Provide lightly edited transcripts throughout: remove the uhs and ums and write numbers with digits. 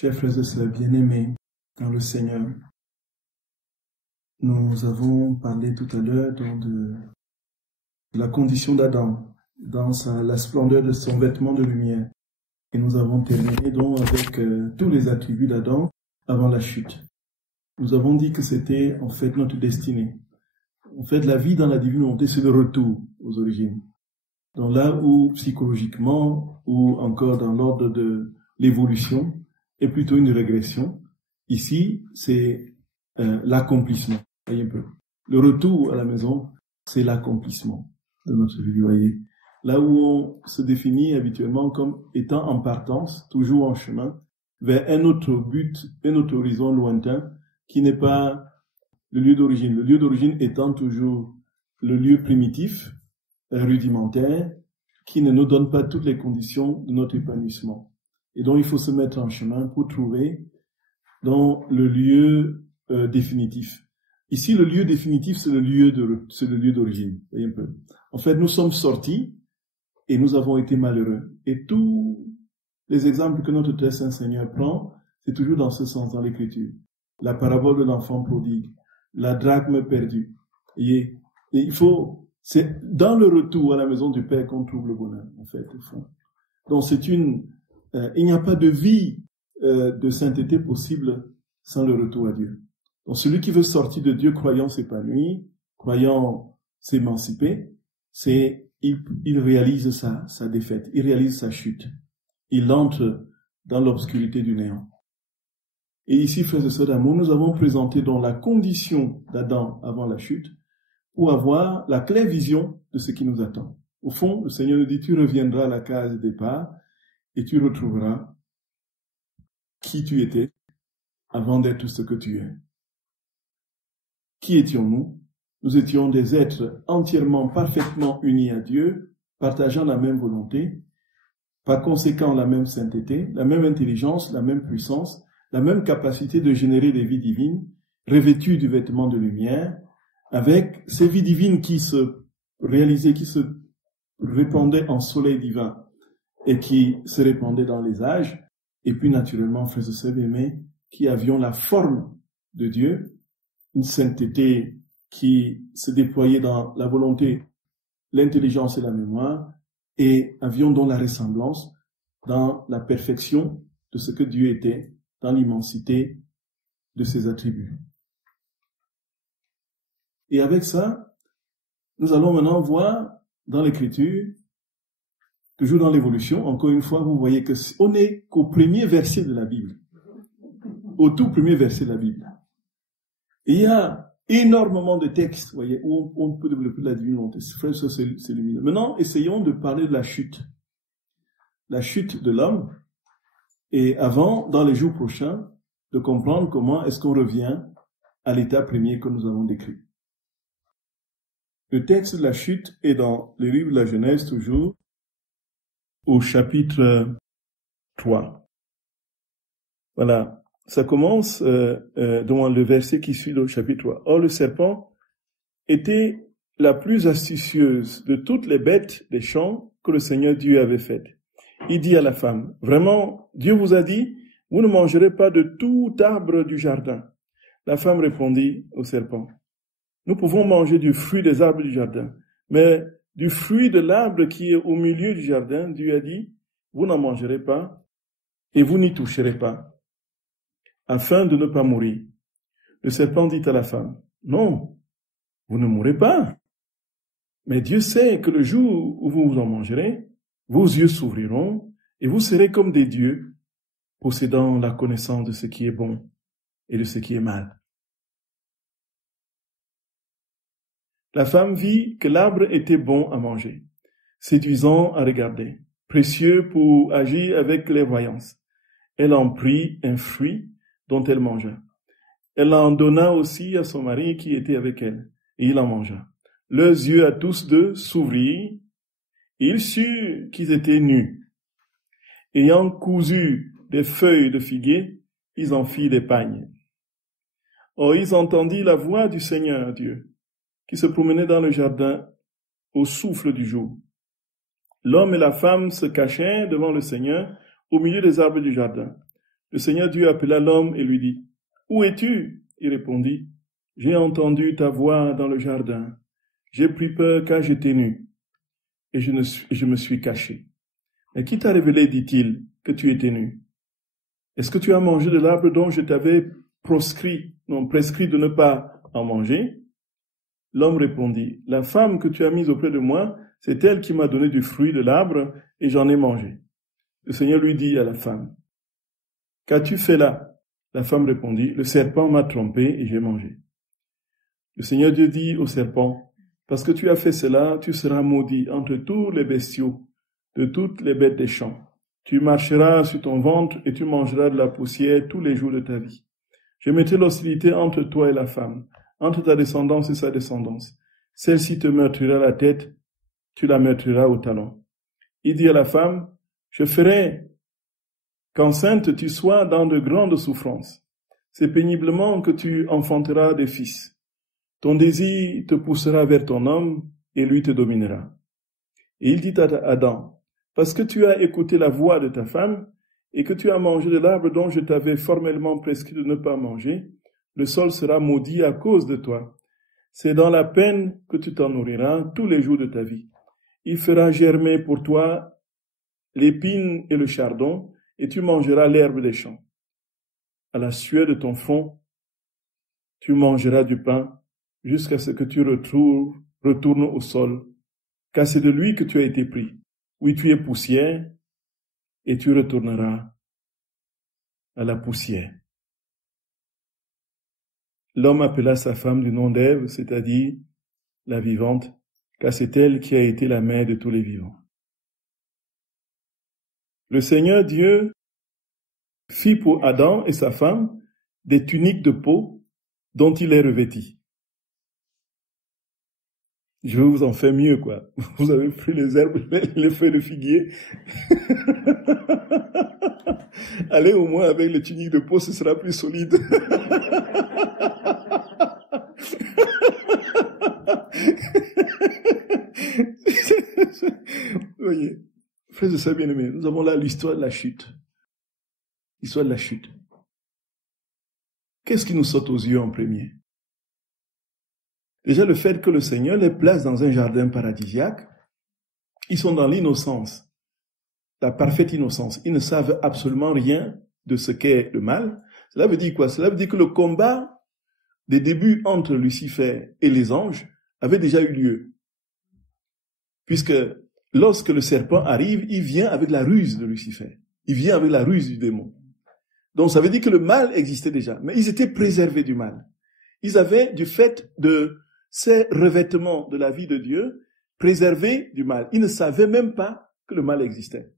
Chers frères et sœurs bien-aimés dans le Seigneur, nous avons parlé tout à l'heure de la condition d'Adam, dans la splendeur de son vêtement de lumière. Et nous avons terminé donc avec tous les attributs d'Adam avant la chute. Nous avons dit que c'était en fait notre destinée. En fait, la vie dans la divine volonté, c'est le retour aux origines. Donc là où psychologiquement, ou encore dans l'ordre de l'évolution, est plutôt une régression. Ici, c'est l'accomplissement. Voyez un peu. Le retour à la maison, c'est l'accomplissement de notre vie, voyez. Là où on se définit habituellement comme étant en partance, toujours en chemin, vers un autre but, un autre horizon lointain, qui n'est pas le lieu d'origine. Le lieu d'origine étant toujours le lieu primitif, rudimentaire, qui ne nous donne pas toutes les conditions de notre épanouissement. Et donc, il faut se mettre en chemin pour trouver dans le lieu définitif. Ici, le lieu définitif, c'est le lieu d'origine. Voyez un peu. En fait, nous sommes sortis et nous avons été malheureux. Et tous les exemples que notre très saint Seigneur prend, c'est toujours dans ce sens, dans l'Écriture. La parabole de l'enfant prodigue, la drachme perdue. Et c'est dans le retour à la maison du Père qu'on trouve le bonheur, en fait, au fond. Donc, il n'y a pas de vie de sainteté possible sans le retour à Dieu. Donc celui qui veut sortir de Dieu croyant s'épanouir, croyant s'émanciper, il réalise sa défaite, il réalise sa chute. Il entre dans l'obscurité du néant. Et ici, frères et sœurs d'amour, nous avons présenté donc la condition d'Adam avant la chute pour avoir la claire vision de ce qui nous attend. Au fond, le Seigneur nous dit, tu reviendras à la case de départ et tu retrouveras qui tu étais avant d'être ce que tu es. Qui étions-nous? Nous étions des êtres entièrement, parfaitement unis à Dieu, partageant la même volonté, par conséquent la même sainteté, la même intelligence, la même puissance, la même capacité de générer des vies divines, revêtues du vêtement de lumière, avec ces vies divines qui se réalisaient, qui se répandaient en soleil divin et qui se répandaient dans les âges, et puis naturellement, frères et sœurs aimés, qui avions la forme de Dieu, une sainteté qui se déployait dans la volonté, l'intelligence et la mémoire, et avions donc la ressemblance dans la perfection de ce que Dieu était, dans l'immensité de ses attributs. Et avec ça, nous allons maintenant voir dans l'Écriture, toujours dans l'évolution, encore une fois, vous voyez que on n'est qu'au premier verset de la Bible, au tout premier verset de la Bible. Et il y a énormément de textes, vous voyez, où on peut développer la divine volonté. Frère, ça c'est lumineux. Maintenant, essayons de parler de la chute de l'homme, et avant, dans les jours prochains, de comprendre comment est-ce qu'on revient à l'état premier que nous avons décrit. Le texte de la chute est dans le livre de la Genèse, toujours, au chapitre 3. Voilà. Ça commence dans le verset qui suit le chapitre 3. Or, le serpent était la plus astucieuse de toutes les bêtes des champs que le Seigneur Dieu avait faites. Il dit à la femme, vraiment, Dieu vous a dit, vous ne mangerez pas de tout arbre du jardin. La femme répondit au serpent, nous pouvons manger du fruit des arbres du jardin, mais du fruit de l'arbre qui est au milieu du jardin, Dieu a dit, vous n'en mangerez pas et vous n'y toucherez pas, afin de ne pas mourir. Le serpent dit à la femme, non, vous ne mourrez pas. Mais Dieu sait que le jour où vous en mangerez, vos yeux s'ouvriront et vous serez comme des dieux, possédant la connaissance de ce qui est bon et de ce qui est mal. La femme vit que l'arbre était bon à manger, séduisant à regarder, précieux pour agir avec clairvoyance. Elle en prit un fruit dont elle mangea. Elle en donna aussi à son mari qui était avec elle, et il en mangea. Leurs yeux à tous deux s'ouvrirent, et ils surent qu'ils étaient nus. Ayant cousu des feuilles de figuier, ils en firent des pagnes. Or ils entendirent la voix du Seigneur Dieu, qui se promenait dans le jardin au souffle du jour. L'homme et la femme se cachèrent devant le Seigneur au milieu des arbres du jardin. Le Seigneur Dieu appela l'homme et lui dit, « Où es-tu » Il répondit, « J'ai entendu ta voix dans le jardin. J'ai pris peur car j'étais nu et je me suis caché. » Mais qui t'a révélé, dit-il, que tu étais nu? Est-ce que tu as mangé de l'arbre dont je t'avais prescrit de ne pas en manger? L'homme répondit, la femme que tu as mise auprès de moi, c'est elle qui m'a donné du fruit de l'arbre et j'en ai mangé. Le Seigneur lui dit à la femme, qu'as-tu fait là? La femme répondit, le serpent m'a trompé et j'ai mangé. Le Seigneur Dieu dit au serpent, parce que tu as fait cela, tu seras maudit entre tous les bestiaux, de toutes les bêtes des champs. Tu marcheras sur ton ventre et tu mangeras de la poussière tous les jours de ta vie. Je mettrai l'hostilité entre toi et la femme, entre ta descendance et sa descendance. Celle-ci te meurtrira la tête, tu la meurtriras au talon. Il dit à la femme, je ferai qu'enceinte tu sois dans de grandes souffrances. C'est péniblement que tu enfanteras des fils. Ton désir te poussera vers ton homme et lui te dominera. Et il dit à Adam, parce que tu as écouté la voix de ta femme et que tu as mangé de l'arbre dont je t'avais formellement prescrit de ne pas manger, le sol sera maudit à cause de toi. C'est dans la peine que tu t'en nourriras tous les jours de ta vie. Il fera germer pour toi l'épine et le chardon, et tu mangeras l'herbe des champs. À la sueur de ton front, tu mangeras du pain, jusqu'à ce que tu retournes au sol, car c'est de lui que tu as été pris. Oui, tu es poussière, et tu retourneras à la poussière. L'homme appela sa femme du nom d'Ève, c'est-à-dire la vivante, car c'est elle qui a été la mère de tous les vivants. Le Seigneur Dieu fit pour Adam et sa femme des tuniques de peau dont il les revêtit. Je vais vous en faire mieux, quoi. Vous avez pris les herbes, les feuilles de figuier. Allez au moins avec les tuniques de peau, ce sera plus solide. Voyez, frères et sœurs bien-aimés, nous avons là l'histoire de la chute. L'histoire de la chute. Qu'est-ce qui nous saute aux yeux en premier? Déjà le fait que le Seigneur les place dans un jardin paradisiaque, ils sont dans l'innocence, la parfaite innocence. Ils ne savent absolument rien de ce qu'est le mal. Cela veut dire quoi? Cela veut dire que le combat des débuts entre Lucifer et les anges avait déjà eu lieu. Puisque lorsque le serpent arrive, il vient avec la ruse de Lucifer. Il vient avec la ruse du démon. Donc ça veut dire que le mal existait déjà. Mais ils étaient préservés du mal. Ils avaient, du fait de ces revêtements de la vie de Dieu, préservés du mal. Ils ne savaient même pas que le mal existait.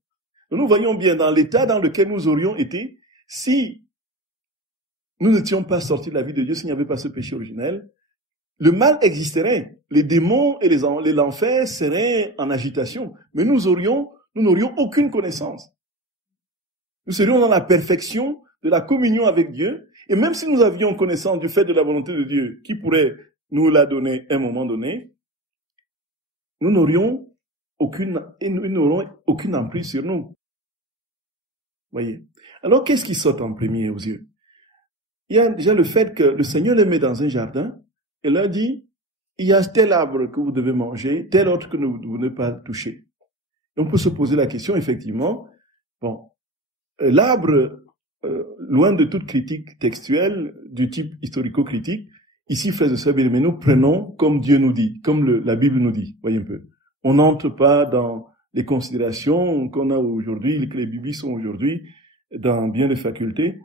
Donc nous voyons bien dans l'état dans lequel nous aurions été si nous n'étions pas sortis de la vie de Dieu, s'il n'y avait pas ce péché originel. Le mal existerait. Les démons et l'enfer seraient en agitation. Mais nous n'aurions aucune connaissance. Nous serions dans la perfection de la communion avec Dieu. Et même si nous avions connaissance du fait de la volonté de Dieu, qui pourrait nous la donner à un moment donné, nous n'aurions aucune emprise sur nous. Voyez. Alors, qu'est-ce qui saute en premier aux yeux? Il y a déjà le fait que le Seigneur les met dans un jardin et leur dit, il y a tel arbre que vous devez manger, tel autre que vous ne pas toucher. Et on peut se poser la question, effectivement, l'arbre, loin de toute critique textuelle du type historico-critique, ici, frères et sœurs bien-aimés, nous prenons comme Dieu nous dit, comme la Bible nous dit, voyez un peu. On n'entre pas dans les considérations qu'on a aujourd'hui, que les biblistes sont aujourd'hui, dans bien des facultés,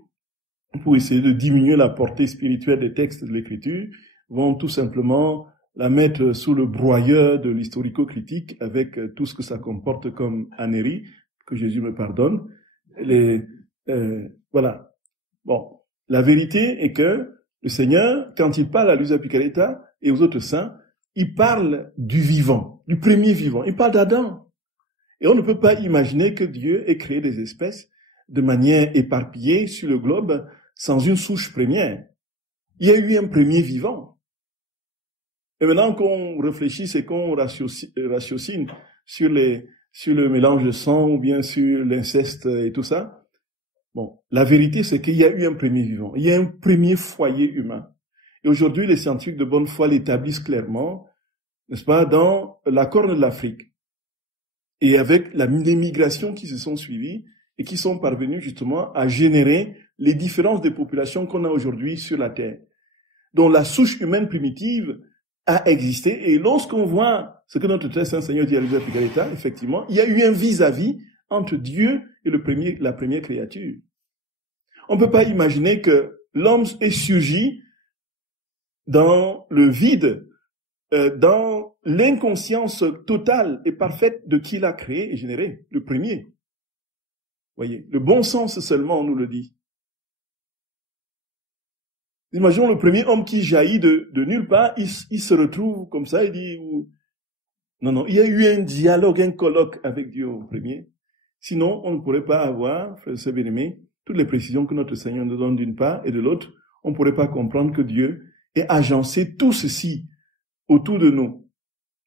pour essayer de diminuer la portée spirituelle des textes de l'Écriture, vont tout simplement la mettre sous le broyeur de l'historico-critique avec tout ce que ça comporte comme ânerie, que Jésus me pardonne. Voilà. Bon. La vérité est que le Seigneur, quand il parle à Luisa Picaretta et aux autres saints, il parle du vivant, du premier vivant. Il parle d'Adam. Et on ne peut pas imaginer que Dieu ait créé des espèces de manière éparpillée sur le globe sans une souche première. Il y a eu un premier vivant. Et maintenant qu'on réfléchisse et qu'on ratiocine sur le mélange de sang ou bien sur l'inceste et tout ça, Bon, la vérité, c'est qu'il y a eu un premier vivant. Il y a un premier foyer humain. Et aujourd'hui, les scientifiques de bonne foi l'établissent clairement, n'est-ce pas, dans la Corne de l'Afrique. Et avec les migrations qui se sont suivies et qui sont parvenues justement à générer les différences de populations qu'on a aujourd'hui sur la Terre. Donc la souche humaine primitive a existé. Et lorsqu'on voit ce que notre très saint Seigneur dit à l'Église Picaretta, effectivement, il y a eu un vis-à-vis entre Dieu et la première créature. On ne peut pas imaginer que l'homme ait surgi dans le vide, dans l'inconscience totale et parfaite de qui l'a créé et généré, le premier. Voyez, le bon sens seulement nous le dit. Imaginons le premier homme qui jaillit de nulle part, il se retrouve comme ça, il dit, non, il y a eu un dialogue, un colloque avec Dieu au premier. Sinon, on ne pourrait pas avoir, frères et sœurs bien-aimés, toutes les précisions que notre Seigneur nous donne d'une part et de l'autre. On ne pourrait pas comprendre que Dieu ait agencé tout ceci autour de nous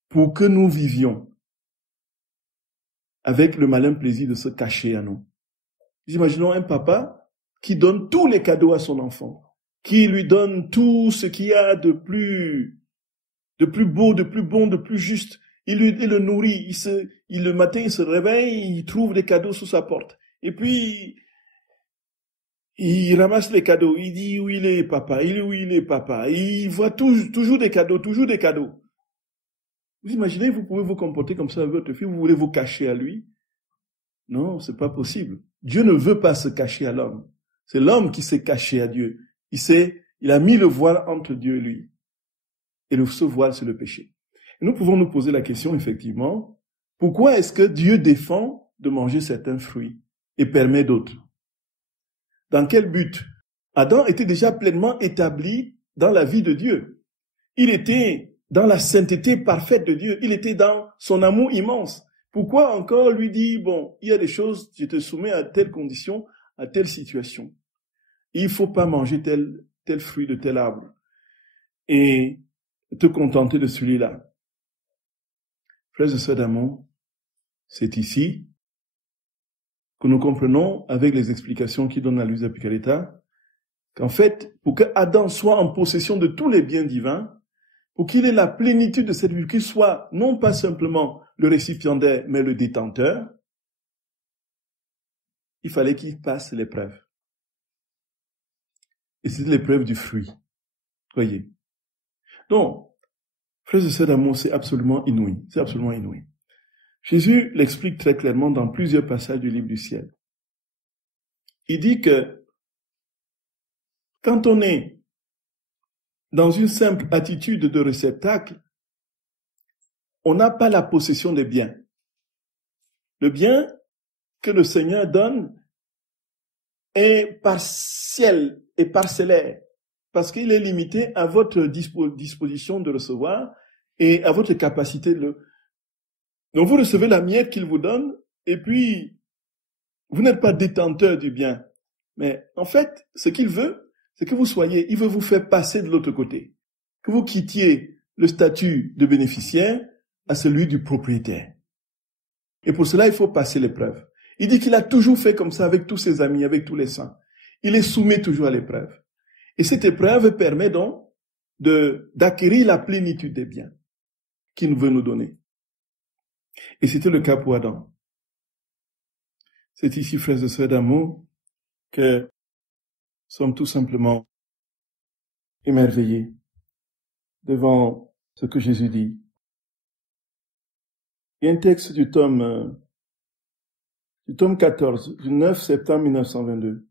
pour que nous vivions avec le malin plaisir de se cacher à nous. Imaginons un papa qui donne tous les cadeaux à son enfant, qui lui donne tout ce qu'il y a de plus beau, de plus bon, de plus juste. Il le nourrit. Le matin, il se réveille, il trouve des cadeaux sous sa porte. Et puis, il ramasse les cadeaux. Il dit où il est, papa. Il voit toujours des cadeaux, toujours des cadeaux. Vous imaginez, vous pouvez vous comporter comme ça avec votre fille, vous voulez vous cacher à lui? Non, c'est pas possible. Dieu ne veut pas se cacher à l'homme. C'est l'homme qui s'est caché à Dieu. Il a mis le voile entre Dieu et lui. Et ce voile, c'est le péché. Et nous pouvons nous poser la question, effectivement, pourquoi est-ce que Dieu défend de manger certains fruits et permet d'autres? Dans quel but? Adam était déjà pleinement établi dans la vie de Dieu. Il était dans la sainteté parfaite de Dieu. Il était dans son amour immense. Pourquoi encore lui dit, bon, il y a des choses, je te soumets à telle condition, à telle situation. Il ne faut pas manger tel fruit de tel arbre et te contenter de celui-là. Frères et sœurs d'amour, c'est ici que nous comprenons avec les explications qu'il donne à Luisa Picaretta qu'en fait, pour que Adam soit en possession de tous les biens divins, pour qu'il ait la plénitude de cette vie, qu'il soit non pas simplement le récipiendaire, mais le détenteur, il fallait qu'il passe l'épreuve. Et c'est l'épreuve du fruit. Voyez. Donc, frères et sœurs d'amour, c'est absolument inouï. C'est absolument inouï. Jésus l'explique très clairement dans plusieurs passages du livre du ciel. Il dit que quand on est dans une simple attitude de réceptacle, on n'a pas la possession des biens. Le bien que le Seigneur donne est partiel et parcellaire, parce qu'il est limité à votre disposition de recevoir et à votre capacité de le... Donc vous recevez la miette qu'il vous donne, et puis vous n'êtes pas détenteur du bien. Mais en fait, ce qu'il veut, c'est que vous soyez, il veut vous faire passer de l'autre côté, que vous quittiez le statut de bénéficiaire à celui du propriétaire. Et pour cela, il faut passer l'épreuve. Il dit qu'il a toujours fait comme ça avec tous ses amis, avec tous les saints. Il les soumet toujours à l'épreuve. Et cette épreuve permet donc d'acquérir la plénitude des biens qu'il veut nous donner. Et c'était le cas pour Adam. C'est ici, frères et sœurs d'amour, que nous sommes tout simplement émerveillés devant ce que Jésus dit. Il y a un texte du tome 14, du 9 septembre 1922.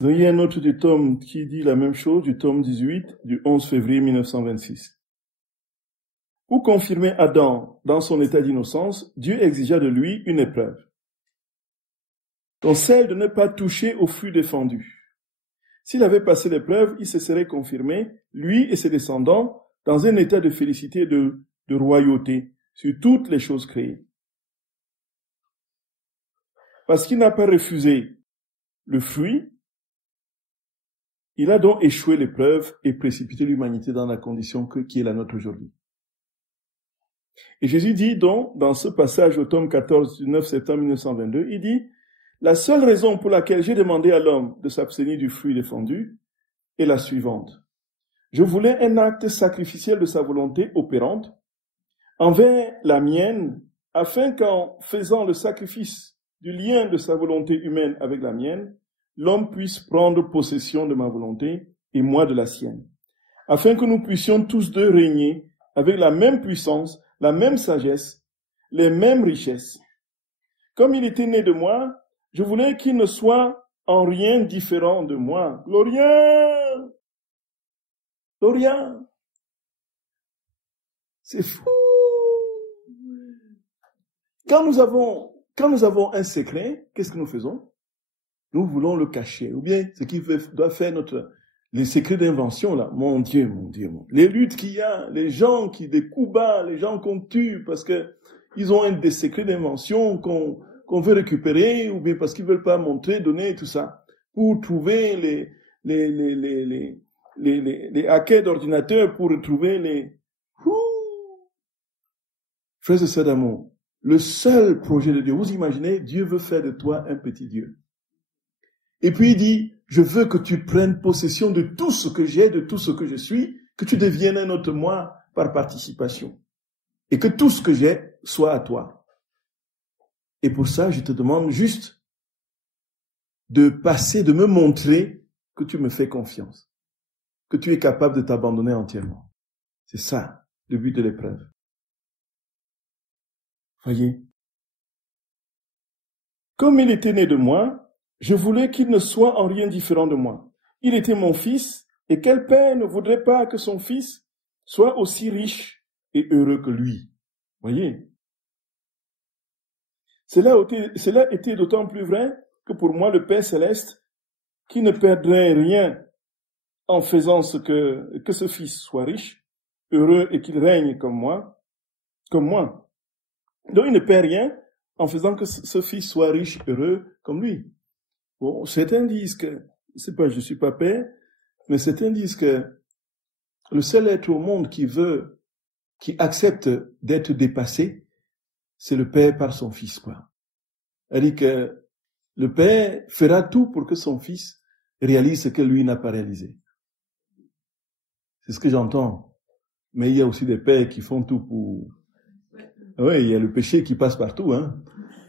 Il y a un autre du tome qui dit la même chose, du tome 18, du 11 février 1926. Pour confirmer Adam dans son état d'innocence, Dieu exigea de lui une épreuve, donc celle de ne pas toucher au fruit défendu. S'il avait passé l'épreuve, il se serait confirmé, lui et ses descendants, dans un état de félicité et de royauté sur toutes les choses créées. Parce qu'il n'a pas refusé le fruit, il a donc échoué l'épreuve et précipité l'humanité dans la condition qui est la nôtre aujourd'hui. Et Jésus dit donc, dans ce passage au tome 14 du 9 septembre 1922, il dit, La seule raison pour laquelle j'ai demandé à l'homme de s'abstenir du fruit défendu est la suivante. Je voulais un acte sacrificiel de sa volonté opérante envers la mienne, afin qu'en faisant le sacrifice du lien de sa volonté humaine avec la mienne, l'homme puisse prendre possession de ma volonté et moi de la sienne, afin que nous puissions tous deux régner avec la même puissance, la même sagesse, les mêmes richesses. Comme il était né de moi, je voulais qu'il ne soit en rien différent de moi. Gloria! Gloria! C'est fou! Quand nous avons un secret, qu'est-ce que nous faisons? Nous voulons le cacher. Ou bien, ce qui doit faire les secrets d'invention, là. Mon Dieu. Les luttes qu'il y a, les gens des coups bas, les gens qu'on tue parce que ils ont des secrets d'invention qu'on veut récupérer, ou bien parce qu'ils veulent pas montrer, donner, tout ça. Pour trouver les hackers d'ordinateur, pour retrouver les... Frères et sœurs d'amour, le seul projet de Dieu, vous imaginez, Dieu veut faire de toi un petit Dieu. Et puis il dit, je veux que tu prennes possession de tout ce que j'ai, de tout ce que je suis, que tu deviennes un autre moi par participation. Et que tout ce que j'ai soit à toi. Et pour ça, je te demande juste de me montrer que tu me fais confiance. Que tu es capable de t'abandonner entièrement. C'est ça, le but de l'épreuve. Voyez. Comme il était né de moi, je voulais qu'il ne soit en rien différent de moi. Il était mon fils, et quel père ne voudrait pas que son fils soit aussi riche et heureux que lui? Voyez. Cela était d'autant plus vrai que pour moi, le Père céleste, qui ne perdrait rien en faisant que ce fils soit riche, heureux et qu'il règne comme moi. Donc il ne perd rien en faisant que ce fils soit riche, heureux comme lui. Bon, certains disent que, je suis pas père, mais certains disent que le seul être au monde qui accepte d'être dépassé, c'est le père par son fils, quoi. C'est-à-dire que le père fera tout pour que son fils réalise ce que lui n'a pas réalisé. C'est ce que j'entends. Mais il y a aussi des pères qui font tout pour... Oui, il y a le péché qui passe partout, hein.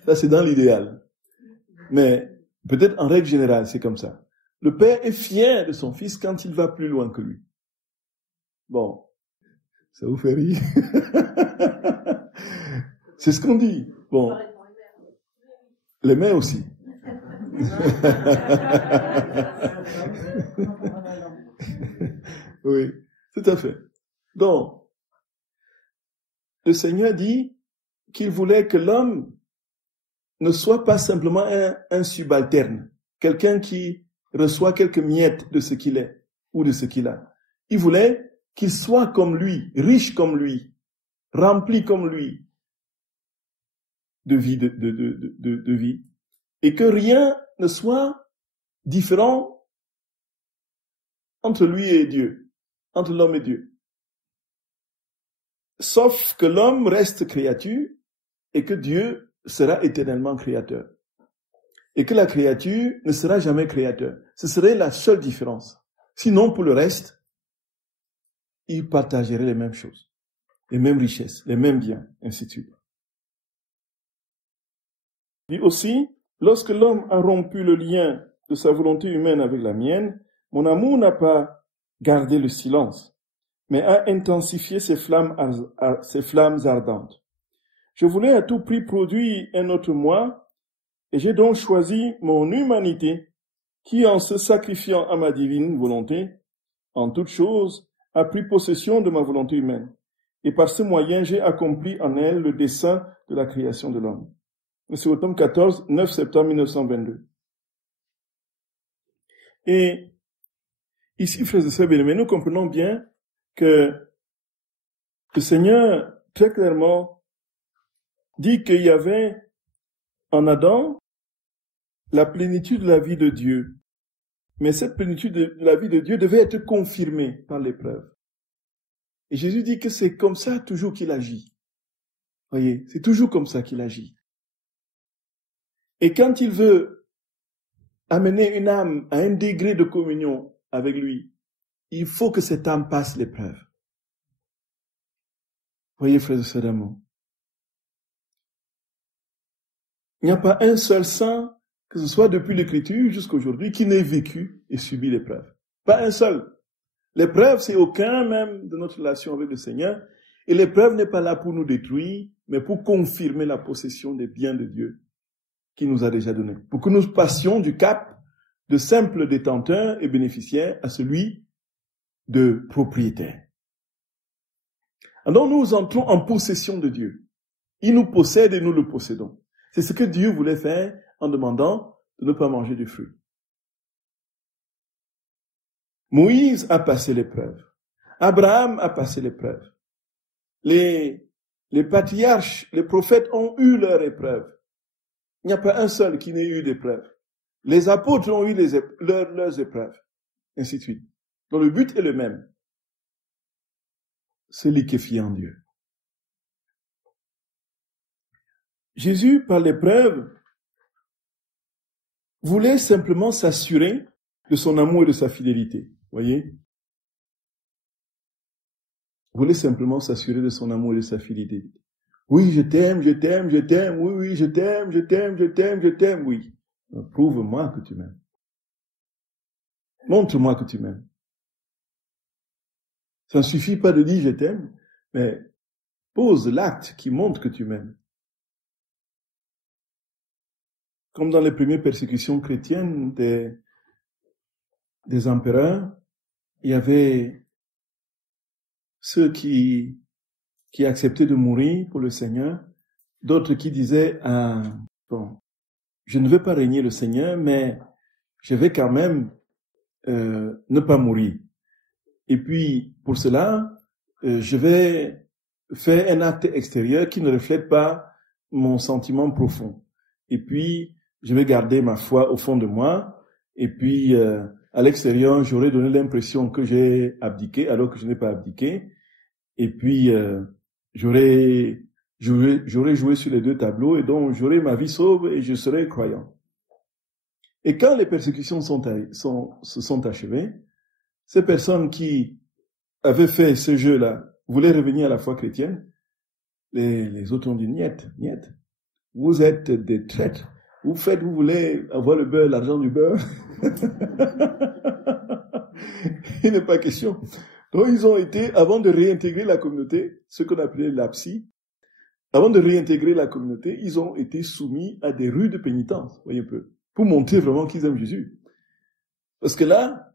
Ça, c'est dans l'idéal. Mais peut-être en règle générale, c'est comme ça. Le père est fier de son fils quand il va plus loin que lui. Bon, ça vous fait rire? C'est ce qu'on dit. Bon, les mères aussi. Oui, tout à fait. Donc, le Seigneur dit qu'il voulait que l'homme ne soit pas simplement un subalterne, quelqu'un qui reçoit quelques miettes de ce qu'il est ou de ce qu'il a. Il voulait qu'il soit comme lui, riche comme lui, rempli comme lui de vie, et que rien ne soit différent entre lui et Dieu, entre l'homme et Dieu. Sauf que l'homme reste créature et que Dieu sera éternellement créateur. Et que la créature ne sera jamais créateur. Ce serait la seule différence. Sinon, pour le reste, ils partageraient les mêmes choses, les mêmes richesses, les mêmes biens, ainsi de suite. Il dit aussi, lorsque l'homme a rompu le lien de sa volonté humaine avec la mienne, mon amour n'a pas gardé le silence, mais a intensifié ses flammes ardentes. Je voulais à tout prix produire un autre moi, et j'ai donc choisi mon humanité, qui en se sacrifiant à ma divine volonté, en toute chose, a pris possession de ma volonté humaine. Et par ce moyen, j'ai accompli en elle le dessein de la création de l'homme. C'est au tome 14, 9 septembre 1922. Et ici, frères et sœurs bien-aimés, nous comprenons bien que le Seigneur, très clairement, dit qu'il y avait en Adam la plénitude de la vie de Dieu. Mais cette plénitude de la vie de Dieu devait être confirmée par l'épreuve. Et Jésus dit que c'est comme ça toujours qu'il agit. Voyez, c'est toujours comme ça qu'il agit. Et quand il veut amener une âme à un degré de communion avec lui, il faut que cette âme passe l'épreuve. Voyez, frères et sœurs d'amour, il n'y a pas un seul saint, que ce soit depuis l'Écriture jusqu'à aujourd'hui, qui n'ait vécu et subi l'épreuve. Pas un seul. L'épreuve, c'est aucun même de notre relation avec le Seigneur. Et l'épreuve n'est pas là pour nous détruire, mais pour confirmer la possession des biens de Dieu qu'il nous a déjà donnés. Pour que nous passions du cap de simple détenteur et bénéficiaire à celui de propriétaire. Alors nous entrons en possession de Dieu. Il nous possède et nous le possédons. C'est ce que Dieu voulait faire en demandant de ne pas manger du fruit. Moïse a passé l'épreuve. Abraham a passé l'épreuve. Les patriarches, les prophètes ont eu leur épreuve. Il n'y a pas un seul qui n'ait eu d'épreuve. Les apôtres ont eu leurs épreuves. Ainsi de suite. Donc le but est le même. Se liquéfier en Dieu. Jésus, par l'épreuve, voulait simplement s'assurer de son amour et de sa fidélité. Voyez? Voulait simplement s'assurer de son amour et de sa fidélité. Oui, je t'aime, je t'aime, je t'aime, oui, je t'aime, je t'aime, je t'aime, je t'aime, oui. Prouve-moi que tu m'aimes. Montre-moi que tu m'aimes. Ça ne suffit pas de dire je t'aime, mais pose l'acte qui montre que tu m'aimes. Comme dans les premières persécutions chrétiennes des empereurs, il y avait ceux qui acceptaient de mourir pour le Seigneur, d'autres qui disaient, bon, je ne veux pas régner le Seigneur, mais je vais quand même ne pas mourir. Et puis, pour cela, je vais faire un acte extérieur qui ne reflète pas mon sentiment profond. Et puis, je vais garder ma foi au fond de moi. Et puis, à l'extérieur, j'aurais donné l'impression que j'ai abdiqué, alors que je n'ai pas abdiqué. Et puis, j'aurais joué sur les deux tableaux, et donc j'aurais ma vie sauve et je serais croyant. Et quand les persécutions se sont achevées, ces personnes qui avaient fait ce jeu-là voulaient revenir à la foi chrétienne. Les autres ont dit, niet. Vous êtes des traîtres. Vous voulez avoir le beurre, l'argent du beurre. Il n'est pas question. Donc ils ont été, avant de réintégrer la communauté, ce qu'on appelait l'APSI, avant de réintégrer la communauté, ils ont été soumis à des rudes pénitences, voyez un peu, pour montrer vraiment qu'ils aiment Jésus. Parce que là,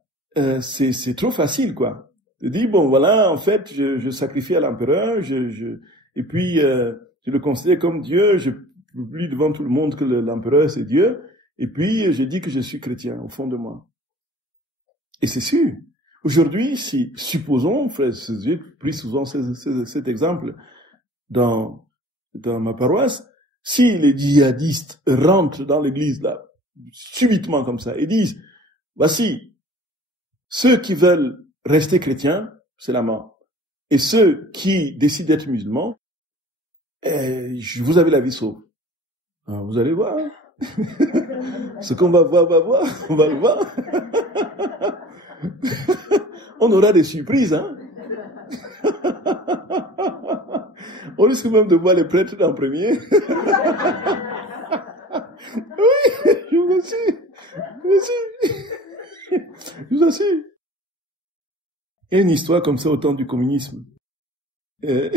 c'est trop facile, quoi. De dire, bon, voilà, en fait, je sacrifie à l'empereur, et puis, je le considère comme Dieu, je publie devant tout le monde que l'empereur, c'est Dieu, et puis, je dis que je suis chrétien, au fond de moi. Et c'est sûr. Aujourd'hui, si, supposons, frère, j'ai pris souvent cet exemple dans ma paroisse, si les djihadistes rentrent dans l'église, là, subitement comme ça, et disent, voici, ceux qui veulent rester chrétiens, c'est la mort. Et ceux qui décident d'être musulmans, vous avez la vie sauve. Alors, vous allez voir. Ce qu'on va voir, on va le voir. On aura des surprises, hein. On risque même de voir les prêtres en premier. Oui, je vous assure. Il y a une histoire comme ça au temps du communisme. Ouais,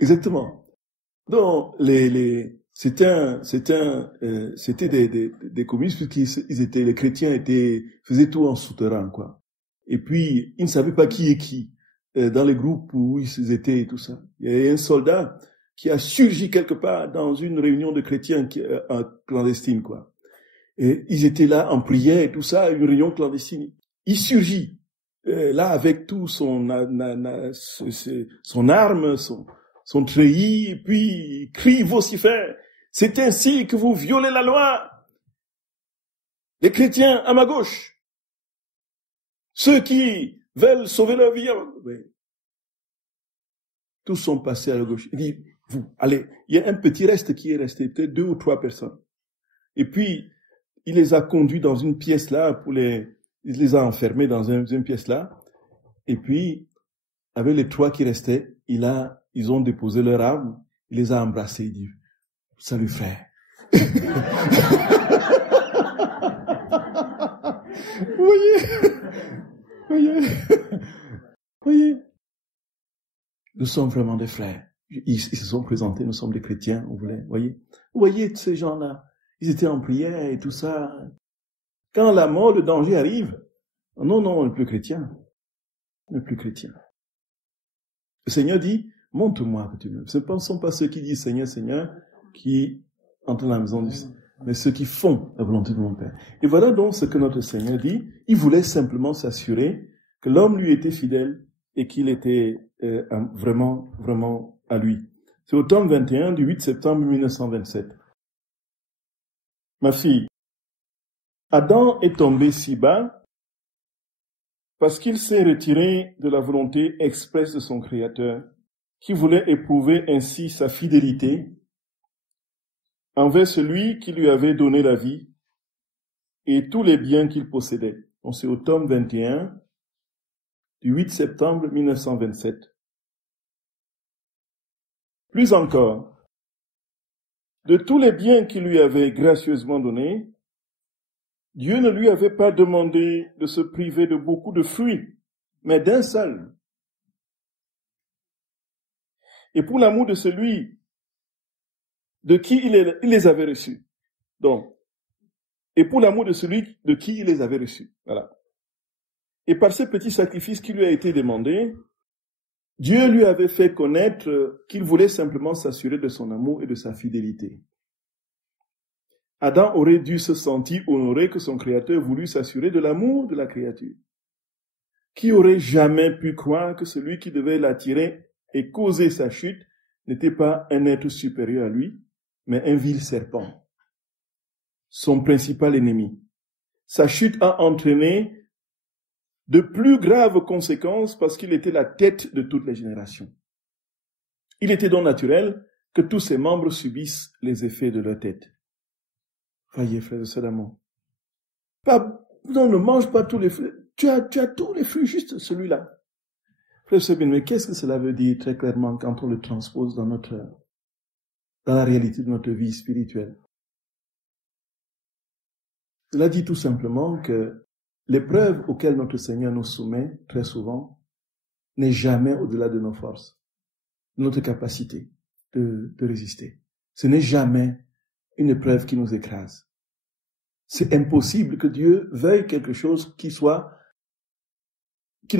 exactement. Donc, c'était des communistes puisqu'ils étaient, les chrétiens faisaient tout en souterrain, quoi. Et puis, ils ne savaient pas qui est qui, dans les groupes où ils étaient et tout ça. Il y a un soldat qui a surgi quelque part dans une réunion de chrétiens clandestine, quoi. Et ils étaient là en prière et tout ça, une réunion clandestine. Il surgit, là, avec tout son arme, son treillis, et puis il crie vocifère. C'est ainsi que vous violez la loi. Les chrétiens à ma gauche. Ceux qui veulent sauver leur vie. Oui. Tous sont passés à la gauche. Il dit, vous, allez, il y a un petit reste qui est resté, peut-être 2 ou 3 personnes. Et puis, il les a conduits dans une pièce là, il les a enfermés dans une pièce là. Et puis, avec les 3 qui restaient, ils ont déposé leur arme, il les a embrassés, il dit, salut frère. Voyez, nous sommes vraiment des frères. Ils se sont présentés, nous sommes des chrétiens, voyez, ces gens-là, ils étaient en prière et tout ça. Quand la mort, le danger arrive, non, on n'est plus chrétien. On n'est plus chrétien. Le Seigneur dit, montre-moi que tu m'aimes. Ce ne sont pas ceux qui disent Seigneur, Seigneur, qui entrent dans la maison du Seigneur, mais ceux qui font la volonté de mon Père. Et voilà donc ce que notre Seigneur dit. Il voulait simplement s'assurer que l'homme lui était fidèle et qu'il était vraiment, vraiment à lui. C'est au tome 21 du 8 septembre 1927. Ma fille, Adam est tombé si bas parce qu'il s'est retiré de la volonté expresse de son Créateur, qui voulait éprouver ainsi sa fidélité envers celui qui lui avait donné la vie et tous les biens qu'il possédait. Donc c'est au tome 21 du 8 septembre 1927. Plus encore, de tous les biens qu'il lui avait gracieusement donnés, Dieu ne lui avait pas demandé de se priver de beaucoup de fruits, mais d'un seul. Et pour l'amour de celui de qui il les avait reçus. Donc, et pour l'amour de celui de qui il les avait reçus. Voilà. Et par ce petit sacrifice qui lui a été demandé, Dieu lui avait fait connaître qu'il voulait simplement s'assurer de son amour et de sa fidélité. Adam aurait dû se sentir honoré que son Créateur voulut s'assurer de l'amour de la créature. Qui aurait jamais pu croire que celui qui devait l'attirer et causer sa chute n'était pas un être supérieur à lui, mais un vil serpent, son principal ennemi. Sa chute a entraîné de plus graves conséquences parce qu'il était la tête de toutes les générations. Il était donc naturel que tous ses membres subissent les effets de leur tête. Voyez, frères et sœurs d'amour. Non, ne mange pas tous les fruits. Tu as tous les fruits, juste celui-là. Frères et sœurs bien, mais qu'est-ce que cela veut dire très clairement quand on le transpose dans la réalité de notre vie spirituelle? Cela dit tout simplement que l'épreuve auquel notre Seigneur nous soumet très souvent n'est jamais au-delà de nos forces, de notre capacité de résister. Ce n'est jamais une épreuve qui nous écrase. C'est impossible que Dieu veuille quelque chose qui ne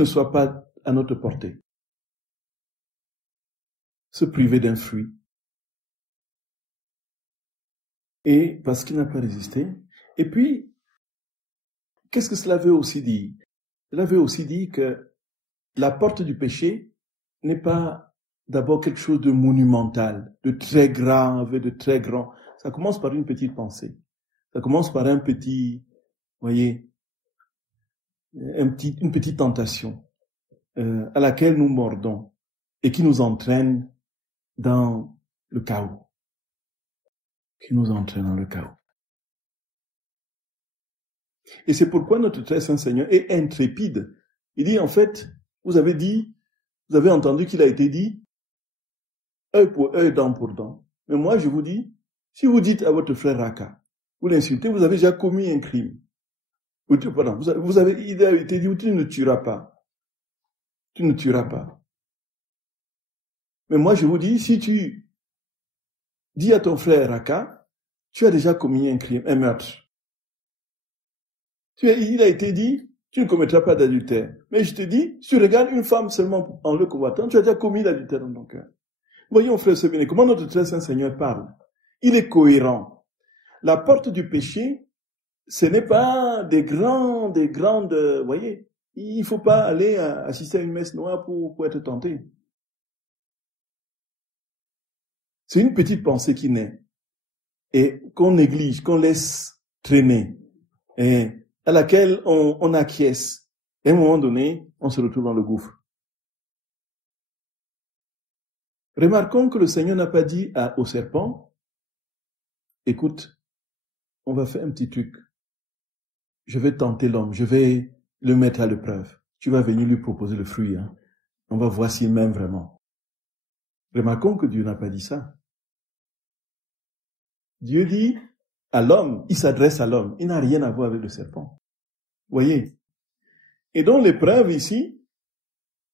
soit pas à notre portée. Se priver d'un fruit. Et parce qu'il n'a pas résisté. Et puis, qu'est-ce que cela veut aussi dire? Cela veut aussi dire que la porte du péché n'est pas d'abord quelque chose de monumental, de très grave, de très grand. Ça commence par une petite pensée. Ça commence par une petite tentation à laquelle nous mordons et qui nous entraîne dans le chaos. Et c'est pourquoi notre très saint Seigneur est intrépide. Il dit en fait, vous avez entendu qu'il a été dit, œil pour œil, dent pour dent. Mais moi je vous dis, si vous dites à votre frère Raka, vous l'insultez, vous avez déjà commis un crime. Pardon, il a été dit, tu ne tueras pas. Tu ne tueras pas. Mais moi je vous dis, si tu dis à ton frère Raka, tu as déjà commis un crime, un meurtre. Il a été dit, tu ne commettras pas d'adultère. Mais je te dis, si tu regardes une femme seulement en le convoitant, tu as déjà commis l'adultère dans ton cœur. Voyons, frère Sebene, comment notre très saint Seigneur parle. Il est cohérent. La porte du péché, ce n'est pas des grandes, voyez, il ne faut pas aller assister à une messe noire pour être tenté. C'est une petite pensée qui naît et qu'on néglige, qu'on laisse traîner et à laquelle on acquiesce. Et à un moment donné, on se retrouve dans le gouffre. Remarquons que le Seigneur n'a pas dit au serpent, écoute, on va faire un petit truc. Je vais tenter l'homme, je vais le mettre à l'épreuve. Tu vas venir lui proposer le fruit. Hein. On va voir s'il m'aime vraiment. Remarquons que Dieu n'a pas dit ça. Dieu dit à l'homme, il s'adresse à l'homme. Il n'a rien à voir avec le serpent. Voyez. Et donc l'épreuve ici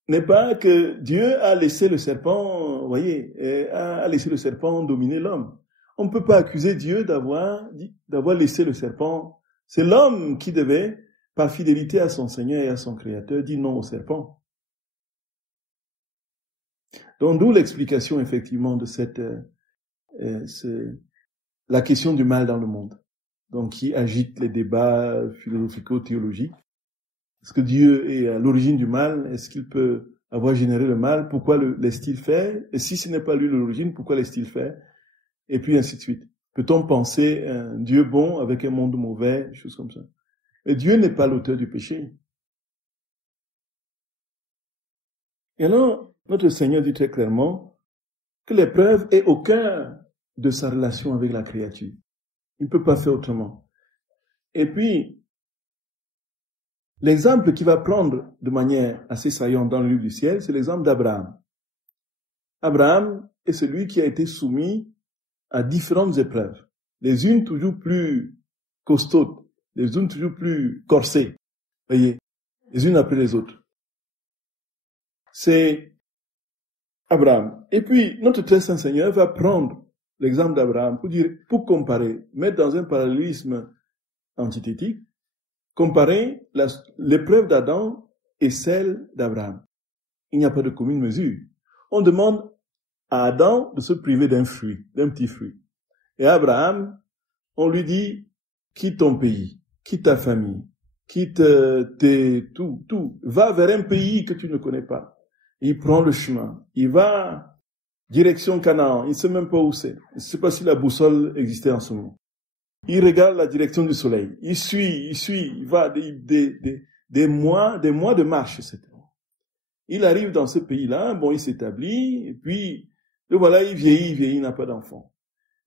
n'est pas que Dieu a laissé le serpent, voyez, a laissé le serpent dominer l'homme. On ne peut pas accuser Dieu d'avoir laissé le serpent. C'est l'homme qui devait, par fidélité à son Seigneur et à son Créateur, dire non au serpent. Donc d'où l'explication effectivement de la question du mal dans le monde. Donc qui agite les débats philosophico-théologiques. Est-ce que Dieu est à l'origine du mal? Est-ce qu'il peut avoir généré le mal? Pourquoi laisse-t-il faire? Et si ce n'est pas lui l'origine, pourquoi laisse-t-il faire? Et puis ainsi de suite. Peut-on penser un Dieu bon avec un monde mauvais, des choses comme ça? Et Dieu n'est pas l'auteur du péché. Et alors, notre Seigneur dit très clairement que l'épreuve est au cœur de sa relation avec la créature. Il ne peut pas faire autrement. Et puis, l'exemple qu'il va prendre de manière assez saillante dans le livre du ciel, c'est l'exemple d'Abraham. Abraham est celui qui a été soumis à différentes épreuves, les unes toujours plus costaudes, les unes toujours plus corsées, voyez, les unes après les autres. C'est Abraham. Et puis, notre très saint Seigneur va prendre l'exemple d'Abraham pour comparer, mettre dans un parallélisme antithétique, comparer l'épreuve d'Adam et celle d'Abraham. Il n'y a pas de commune mesure. On demande à Adam de se priver d'un fruit, d'un petit fruit. Et à Abraham, on lui dit, quitte ton pays, quitte ta famille, quitte tout. Va vers un pays que tu ne connais pas. Il prend le chemin. Il va direction Canaan. Il ne sait même pas où c'est. Il ne sait pas si la boussole existait en ce moment. Il regarde la direction du soleil. Il suit. Il va des mois de marche, etc. Il arrive dans ce pays-là. Bon, il s'établit. Et puis, voilà, il vieillit, il n'a pas d'enfant.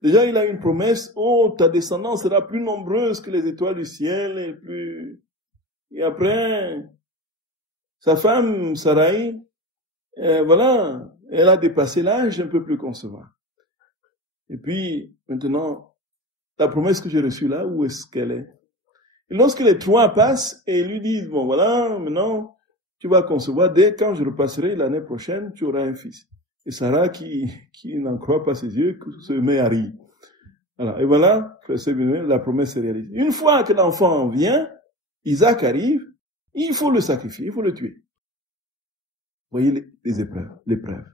Déjà, il a une promesse. Oh, ta descendance sera plus nombreuse que les étoiles du ciel. Et après, sa femme, Sarai, voilà, elle a dépassé l'âge un peu plus concevable. Et puis, maintenant, la promesse que j'ai reçue là, où est-ce qu'elle est? Et lorsque les 3 passent, et ils lui disent, bon voilà, maintenant, tu vas concevoir, dès quand je repasserai l'année prochaine, tu auras un fils. Et Sarah, qui n'en croit pas ses yeux, se met à rire. Voilà. Et voilà, la promesse se réalise. Une fois que l'enfant vient, Isaac arrive, il faut le sacrifier, il faut le tuer. Vous voyez les épreuves, l'épreuve.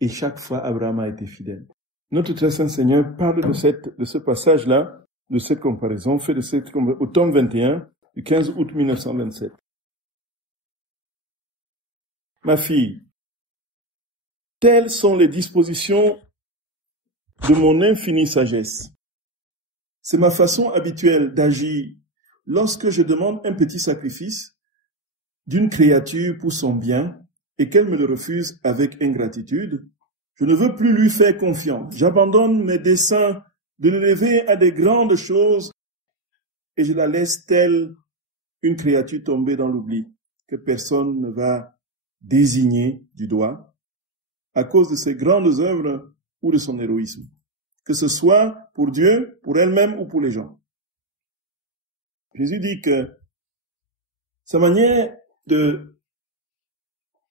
Et chaque fois, Abraham a été fidèle. Notre très saint Seigneur parle de ce passage-là, de cette comparaison, fait au tome 21, du 15 août 1927. Ma fille, telles sont les dispositions de mon infinie sagesse. C'est ma façon habituelle d'agir lorsque je demande un petit sacrifice d'une créature pour son bien et qu'elle me le refuse avec ingratitude. Je ne veux plus lui faire confiance. J'abandonne mes desseins de l'élever à des grandes choses et je la laisse telle une créature tombée dans l'oubli que personne ne va désigner du doigt à cause de ses grandes œuvres ou de son héroïsme, que ce soit pour Dieu, pour elle-même ou pour les gens. Jésus dit que sa manière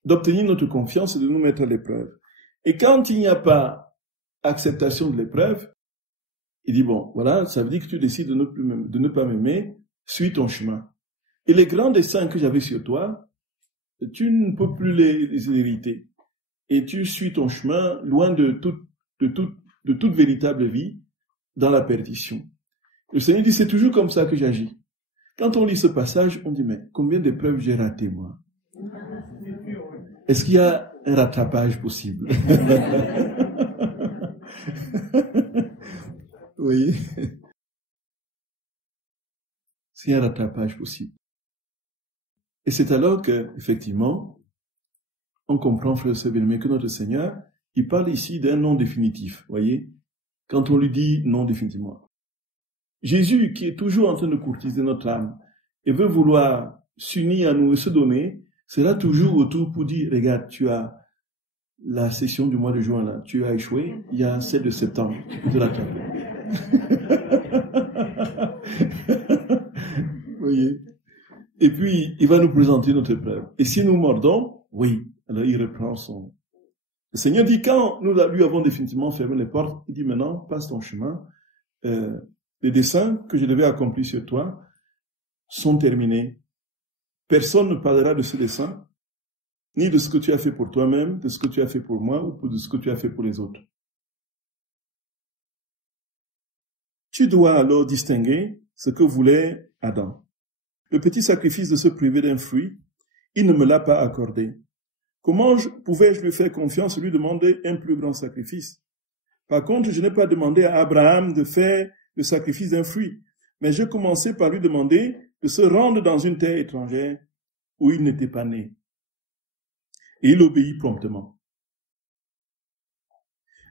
d'obtenir notre confiance et de nous mettre à l'épreuve. Et quand il n'y a pas acceptation de l'épreuve, il dit, bon, voilà, ça veut dire que tu décides de ne pas m'aimer, suis ton chemin. Et les grands desseins que j'avais sur toi, tu ne peux plus les hériter. Et tu suis ton chemin loin de toute véritable vie dans la perdition. Le Seigneur dit, c'est toujours comme ça que j'agis. Quand on lit ce passage, on dit, mais combien d'épreuves j'ai ratées, moi? Est-ce qu'il y a un rattrapage possible? Oui. Est-ce qu'il y a un rattrapage possible? Et c'est alors que, effectivement, on comprend, frère et bien-aimé, que notre Seigneur, il parle ici d'un non définitif, voyez? Quand on lui dit non définitivement. Jésus, qui est toujours en train de courtiser notre âme et veut vouloir s'unir à nous et se donner, sera toujours autour pour dire, regarde, tu as la session du mois de juin, là, tu as échoué, il y a celle de septembre, tu peux te rattraper. Vous voyez? Et puis, il va nous présenter notre épreuve. Et si nous mordons, oui, alors il reprend son... Le Seigneur dit, quand nous lui avons définitivement fermé les portes, il dit maintenant, passe ton chemin. Les desseins que je devais accomplir sur toi sont terminés. Personne ne parlera de ce dessein, ni de ce que tu as fait pour toi-même, de ce que tu as fait pour moi, ou de ce que tu as fait pour les autres. Tu dois alors distinguer ce que voulait Adam. Le petit sacrifice de se priver d'un fruit, il ne me l'a pas accordé. Comment pouvais-je lui faire confiance et lui demander un plus grand sacrifice? Par contre, je n'ai pas demandé à Abraham de faire le sacrifice d'un fruit, mais j'ai commencé par lui demander de se rendre dans une terre étrangère où il n'était pas né. Et il obéit promptement.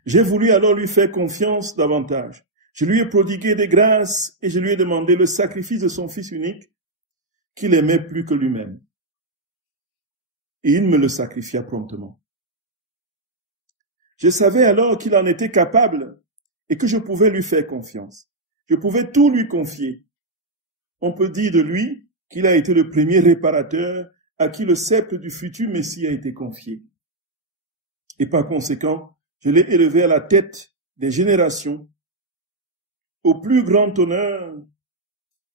J'ai voulu alors lui faire confiance davantage. Je lui ai prodigué des grâces et je lui ai demandé le sacrifice de son fils unique qu'il aimait plus que lui-même. Et il me le sacrifia promptement. Je savais alors qu'il en était capable et que je pouvais lui faire confiance. Je pouvais tout lui confier. On peut dire de lui qu'il a été le premier réparateur à qui le sceptre du futur Messie a été confié. Et par conséquent, je l'ai élevé à la tête des générations, au plus grand honneur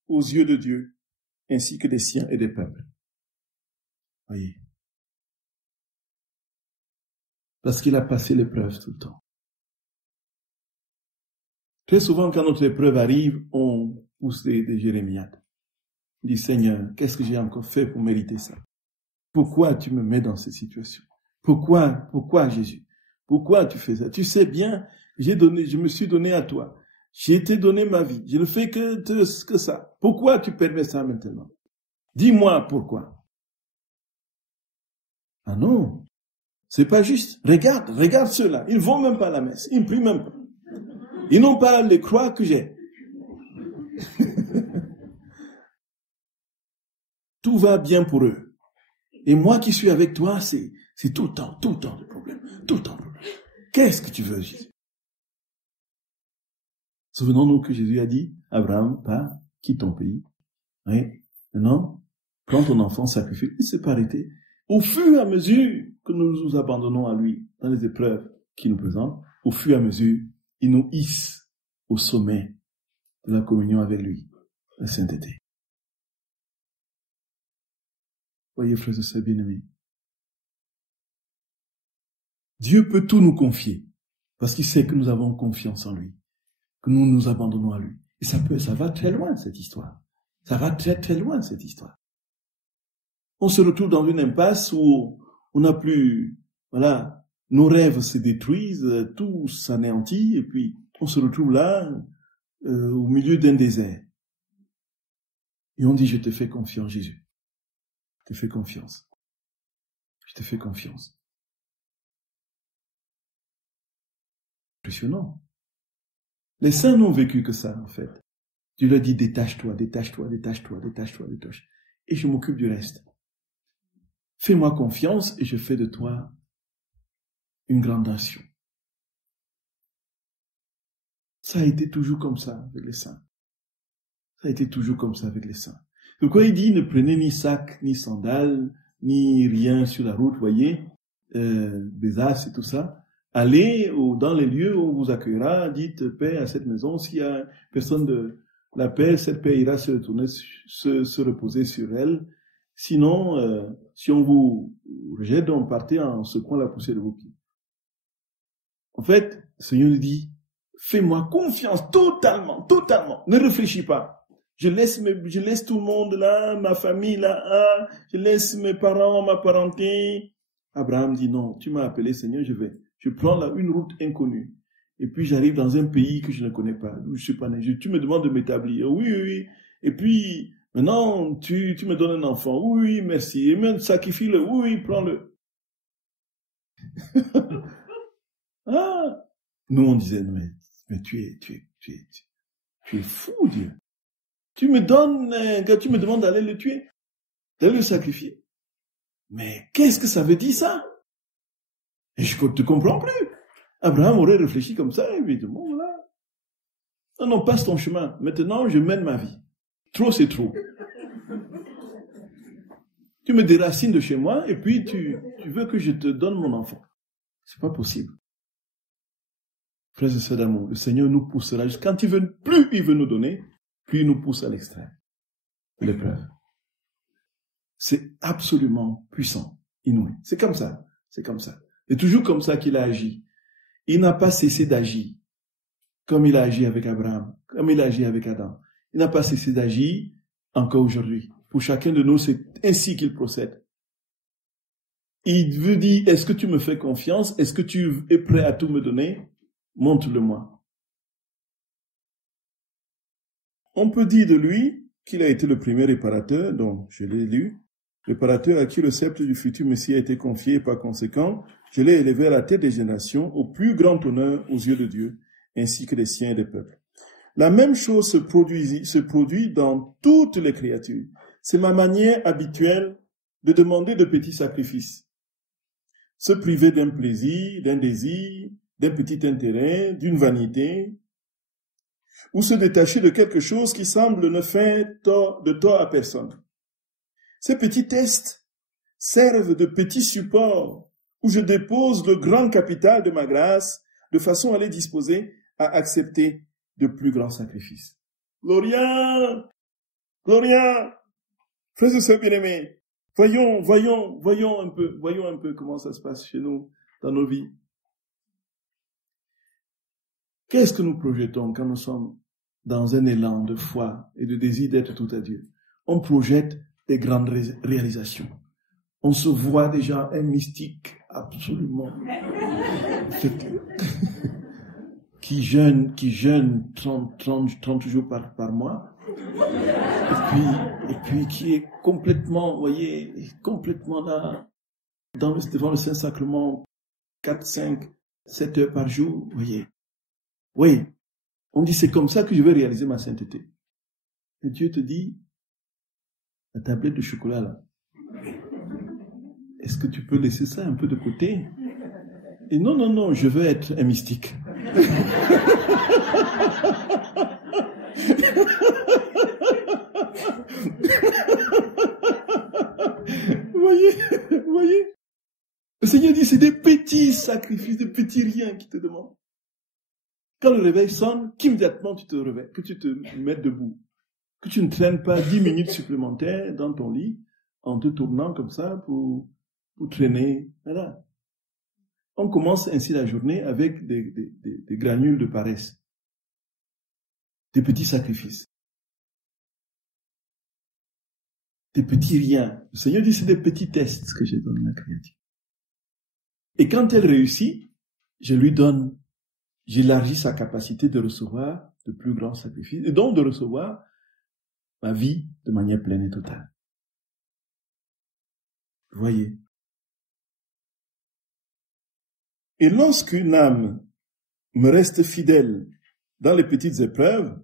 aux yeux de Dieu, ainsi que des siens et des peuples. Voyez. Parce qu'il a passé l'épreuve tout le temps. Très souvent, quand notre épreuve arrive, on pousse des jérémiades. On dit, Seigneur, qu'est-ce que j'ai encore fait pour mériter ça? Pourquoi tu me mets dans cette situation? Pourquoi Jésus? Pourquoi tu fais ça? Tu sais bien, je me suis donné à toi. J'ai été donné ma vie. Je ne fais que ça. Pourquoi tu permets ça maintenant? Dis-moi pourquoi. Ah non, c'est pas juste. Regarde ceux-là. Ils vont même pas à la messe. Ils ne prient même pas. Ils n'ont pas les croix que j'ai. Tout va bien pour eux. Et moi qui suis avec toi, c'est tout le temps de problème. Tout le temps de problème. Qu'est-ce que tu veux, Jésus? Souvenons-nous que Jésus a dit, Abraham, quitte ton pays. Oui. Maintenant, prends ton enfant, sacrifie. Il ne s'est pas arrêté. Au fur et à mesure que nous nous abandonnons à lui dans les épreuves qu'il nous présente, au fur et à mesure, il nous hisse au sommet de la communion avec lui, la sainteté. Voyez, frères et sœurs bien-aimés, Dieu peut tout nous confier, parce qu'il sait que nous avons confiance en lui, que nous nous abandonnons à lui. Et ça va très loin, cette histoire. Ça va très très loin, cette histoire. On se retrouve dans une impasse où on n'a plus, voilà, nos rêves se détruisent, tout s'anéantit, et puis on se retrouve là, au milieu d'un désert. Et on dit, je te fais confiance, Jésus. Je te fais confiance. Je te fais confiance. Impressionnant. Les saints n'ont vécu que ça, en fait. Dieu leur dit, détache-toi. Et je m'occupe du reste. Fais-moi confiance et je fais de toi une grande nation. Ça a été toujours comme ça avec les saints. Donc quand il dit, ne prenez ni sac, ni sandales, ni rien sur la route, voyez, Bézas et tout ça, allez dans les lieux où on vous accueillera, dites paix à cette maison, s'il y a personne de la paix, cette paix ira se retourner, se reposer sur elle. Sinon, si on vous rejette, donc partez en secouant la poussière de vos pieds. En fait, le Seigneur nous dit, fais-moi confiance totalement. Ne réfléchis pas. Je laisse tout le monde là, ma famille là, je laisse mes parents, ma parenté. Abraham dit non, tu m'as appelé Seigneur, je prends là une route inconnue. Et puis j'arrive dans un pays que je ne connais pas, où je suis pas né. Tu me demandes de m'établir. Oui. Et puis, maintenant, tu me donnes un enfant. Oui, merci. Et même sacrifie-le. Oui, prends-le. Nous on disait, mais tu es Tu es fou, Dieu. Tu me demandes d'aller le tuer, d'aller le sacrifier. Mais qu'est-ce que ça veut dire ça? Et je ne te comprends plus. Abraham aurait réfléchi comme ça, évidemment, voilà. Non, passe ton chemin. Maintenant, je mène ma vie. Trop, c'est trop. Tu me déracines de chez moi et puis tu veux que je te donne mon enfant. C'est pas possible. Frères et sœurs d'amour, le Seigneur nous poussera. Quand plus il veut nous donner, plus il nous pousse à l'extrême. L'épreuve. C'est absolument puissant, inouï. C'est comme ça. C'est comme ça. C'est toujours comme ça qu'il a agi. Il n'a pas cessé d'agir comme il a agi avec Abraham, comme il a agi avec Adam. Il n'a pas cessé d'agir encore aujourd'hui. Pour chacun de nous, c'est ainsi qu'il procède. Il veut dire, est-ce que tu me fais confiance? Est-ce que tu es prêt à tout me donner? Montre-le-moi. On peut dire de lui qu'il a été le premier réparateur, donc je l'ai lu, réparateur à qui le sceptre du futur Messie a été confié et par conséquent, je l'ai élevé à la tête des générations, au plus grand honneur aux yeux de Dieu, ainsi que des siens et des peuples. La même chose se produit dans toutes les créatures. C'est ma manière habituelle de demander de petits sacrifices. Se priver d'un plaisir, d'un désir, d'un petit intérêt, d'une vanité, ou se détacher de quelque chose qui semble ne faire de tort à personne. Ces petits tests servent de petits supports où je dépose le grand capital de ma grâce de façon à les disposer à accepter de plus grands sacrifices. Gloria! Gloria! Frères et sœurs bien-aimés, voyons un peu comment ça se passe chez nous, dans nos vies. Qu'est-ce que nous projetons quand nous sommes dans un élan de foi et de désir d'être tout à Dieu? On projette des grandes réalisations. On se voit déjà un mystique absolument qui jeûne 30 jours par mois et puis qui est complètement, vous voyez, complètement là devant le Saint-Sacrement 4, 5, 7 heures par jour, vous voyez. Oui, on dit c'est comme ça que je vais réaliser ma sainteté. Et Dieu te dit, la tablette de chocolat là, est-ce que tu peux laisser ça un peu de côté? Et non, je veux être un mystique. Vous voyez? Le Seigneur dit, c'est des petits sacrifices, des petits riens qui te demandent. Quand le réveil sonne, qu'immédiatement tu te réveilles, que tu te mettes debout, que tu ne traînes pas 10 minutes supplémentaires dans ton lit en te tournant comme ça pour traîner. Voilà. On commence ainsi la journée avec des granules de paresse, des petits sacrifices, des petits riens. Le Seigneur dit c'est des petits tests que je donne à la créature. Et quand elle réussit, j'élargis sa capacité de recevoir de plus grands sacrifices, et donc de recevoir ma vie de manière pleine et totale. Vous voyez? Et lorsqu'une âme me reste fidèle dans les petites épreuves,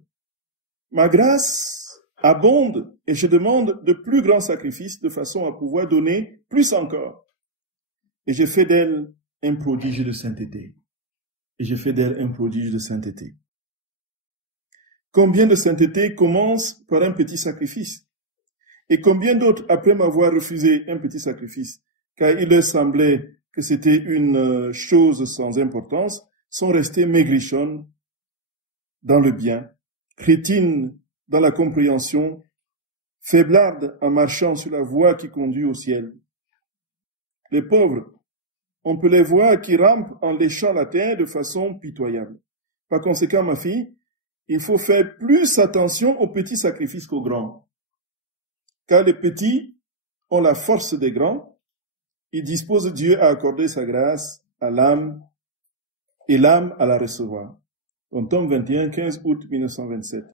ma grâce abonde et je demande de plus grands sacrifices de façon à pouvoir donner plus encore. Et je fais d'elle un prodige de sainteté. Combien de sainteté commence par un petit sacrifice? Et combien d'autres, après m'avoir refusé un petit sacrifice, car il leur semblait que c'était une chose sans importance, sont restés maigrichonnes dans le bien, crétines dans la compréhension, faiblardes en marchant sur la voie qui conduit au ciel. Les pauvres, on peut les voir qui rampent en léchant la terre de façon pitoyable. Par conséquent, ma fille, il faut faire plus attention aux petits sacrifices qu'aux grands. Car les petits ont la force des grands, ils disposent Dieu à accorder sa grâce à l'âme et l'âme à la recevoir. Donc, tome 21, 15 août 1927.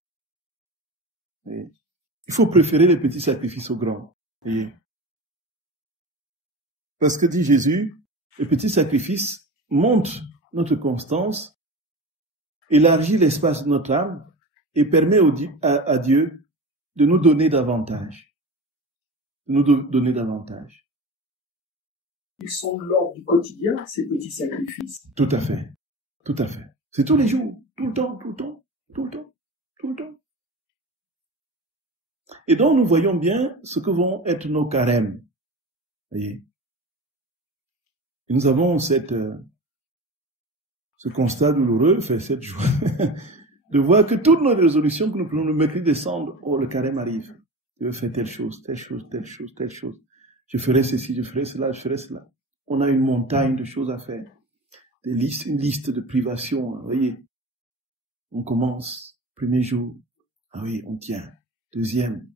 Et il faut préférer les petits sacrifices aux grands. Et parce que, dit Jésus, les petits sacrifices montrent notre constance, élargit l'espace de notre âme et permet à Dieu de nous donner davantage. De nous donner davantage. Ils sont de l'ordre du quotidien, ces petits sacrifices. Tout à fait. Tout à fait. C'est tous les jours, tout le temps, tout le temps, tout le temps, tout le temps. Et donc, nous voyons bien ce que vont être nos carèmes. Voyez. Et nous avons ce constat douloureux, cette joie, de voir que toutes nos résolutions que nous prenons le mercredi décembre, oh, le carême arrive. Je vais faire telle chose, telle chose, telle chose, telle chose. Je ferai ceci, je ferai cela, je ferai cela. On a une montagne de choses à faire. Une liste de privations, vous voyez. On commence, premier jour, ah oui, on tient. Deuxième,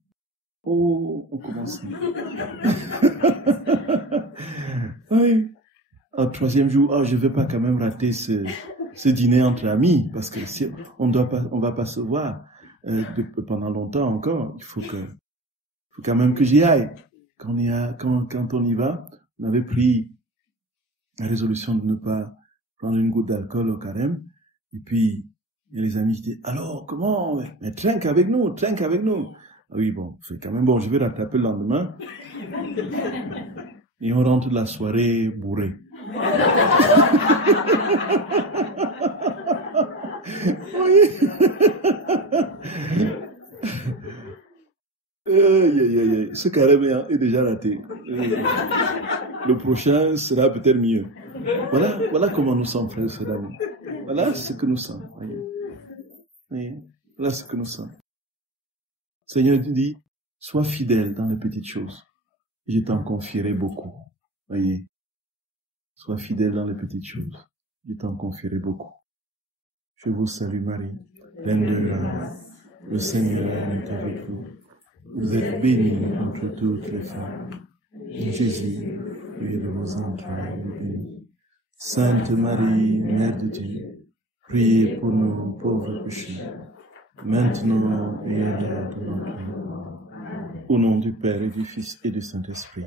oh, on commence. Oui. Troisième jour, oh, je ne vais pas quand même rater ce dîner entre amis, parce que si on va pas se voir pendant longtemps encore. Il faut quand même que j'y aille. Quand on y va, on avait pris la résolution de ne pas prendre une goutte d'alcool au carême, et puis il y a les amis qui disent, alors comment, mais trinque avec nous. Ah oui, bon, c'est quand même bon, je vais rattraper le lendemain. Et on rentre de la soirée bourré. Oui. Ce carême est déjà raté. Le prochain sera peut-être mieux. Voilà comment nous sommes, frères et sœurs. Voilà ce que nous sommes. Voyez. Voilà ce que nous sommes. Le Seigneur dit, sois fidèle dans les petites choses. Je t'en confierai beaucoup. Voyez. Sois fidèle dans les petites choses. Je t'en confierai beaucoup. Je vous salue Marie, pleine de grâce. Le Seigneur est avec vous. Vous êtes bénie entre toutes les femmes. Et Jésus, fruit de vos entrailles, est béni. Sainte Marie, Mère de Dieu, priez pour nous pauvres pécheurs, maintenant et à l'heure de notre mort. Au nom du Père et du Fils et du Saint-Esprit.